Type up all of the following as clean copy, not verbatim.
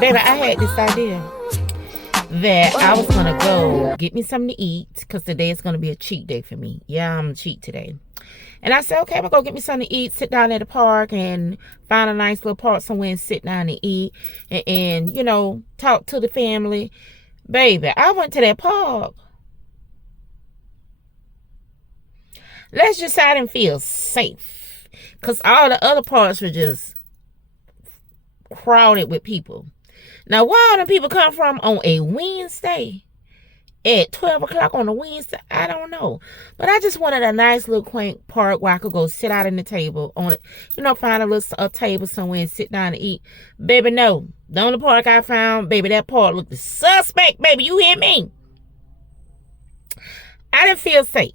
Baby, I had this idea that I was gonna go get me something to eat because today is gonna be a cheat day for me. Yeah, I'm a cheat today. And I said, okay, I'm gonna go get me something to eat, sit down at the park and find a nice little park somewhere and sit down and eat and you know, talk to the family. Baby, I went to that park. Let's just say I didn't feel safe because all the other parks were just crowded with people. Now, where all the people come from on a Wednesday at 12 o'clock on a Wednesday, I don't know. But I just wanted a nice little quaint park where I could go sit out in the table on it, you know, find a table somewhere and sit down and eat. Baby, no. The only park I found, baby, that park looked suspect, baby. You hear me? I didn't feel safe.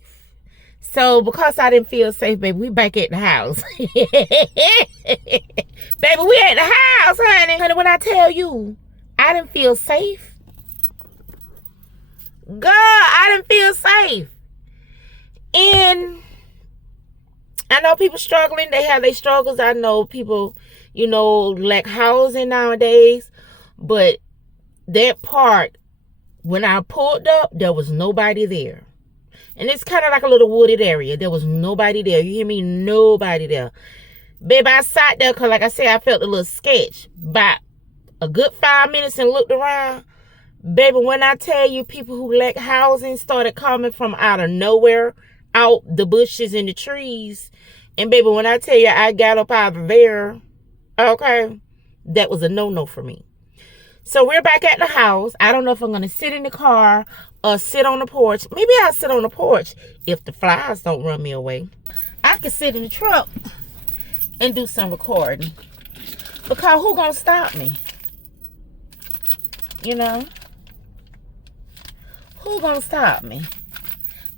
So, because I didn't feel safe, baby, we back at the house. Baby, we at the house, honey. Honey, when I tell you, I didn't feel safe. God, I didn't feel safe. And I know people struggling. They have their struggles. I know people, you know, lack housing nowadays. But that part, when I pulled up, there was nobody there. And it's kind of like a little wooded area. There was nobody there. You hear me? Nobody there. Baby, I sat there because, like I said, I felt a little sketch. About a good 5 minutes and looked around. Baby, when I tell you people who lack housing started coming from out of nowhere, out the bushes and the trees. And baby, when I tell you I got up out of there, okay, that was a no-no for me. So we're back at the house. I don't know if I'm going to sit in the car or sit on the porch. Maybe I'll sit on the porch if the flies don't run me away. I can sit in the truck and do some recording. Because who going to stop me? You know? Who going to stop me?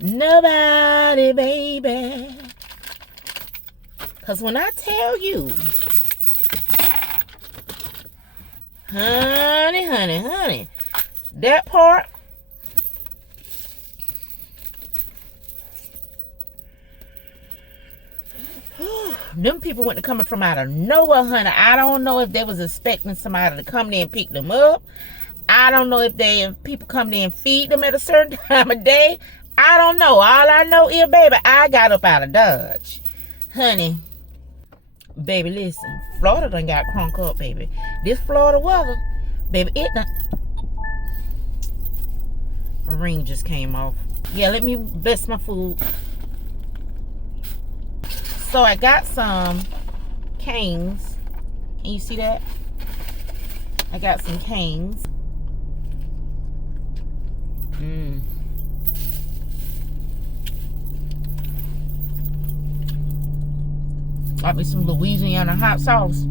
Nobody, baby. Because when I tell you, honey, that part, them people went to coming from out of nowhere, honey. I don't know if they was expecting somebody to come there and pick them up. I don't know if people come there and feed them at a certain time of day. I don't know. All I know is, baby, I got up out of Dodge. Honey, baby, listen. Florida done got crunk up, baby. This Florida weather, baby, it done. My ring just came off. Yeah, let me bless my food. So I got some canes. Can you see that? I got some canes. Got me some Louisiana hot sauce.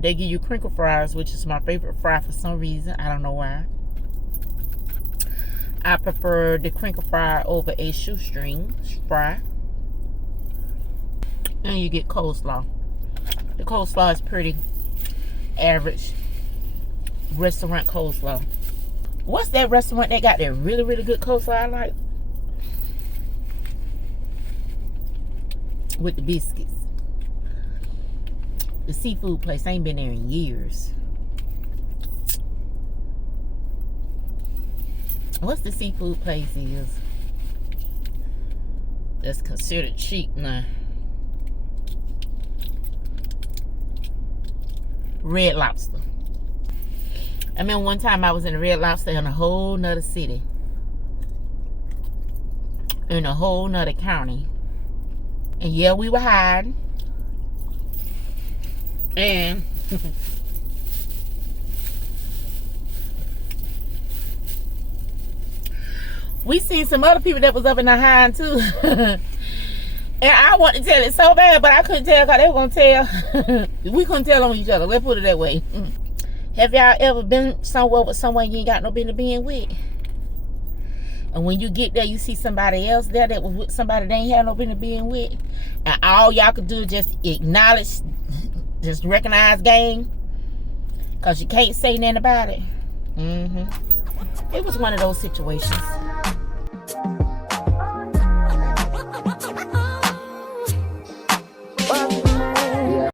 They give you crinkle fries, which is my favorite fry for some reason. I don't know why. I prefer the crinkle fry over a shoestring fry. And you get coleslaw. The coleslaw is pretty average restaurant coleslaw. What's that restaurant that got that really, really good coleslaw I like? With the biscuits. The seafood place. I ain't been there in years. What's the seafood place is? That's considered cheap now. Red Lobster. I remember one time I was in a Red Lobster in a whole nother city. In a whole nother county. And yeah, we were hiding. And we seen some other people that was up in the hide too. And I want to tell it so bad, but I couldn't tell because they were going to tell. We couldn't tell on each other. Let's put it that way. Have y'all ever been somewhere with someone you ain't got no business being with? And when you get there, you see somebody else there that was with somebody they ain't had no business being with. And all y'all could do is just acknowledge, just recognize game. Because you can't say nothing about it. It was one of those situations.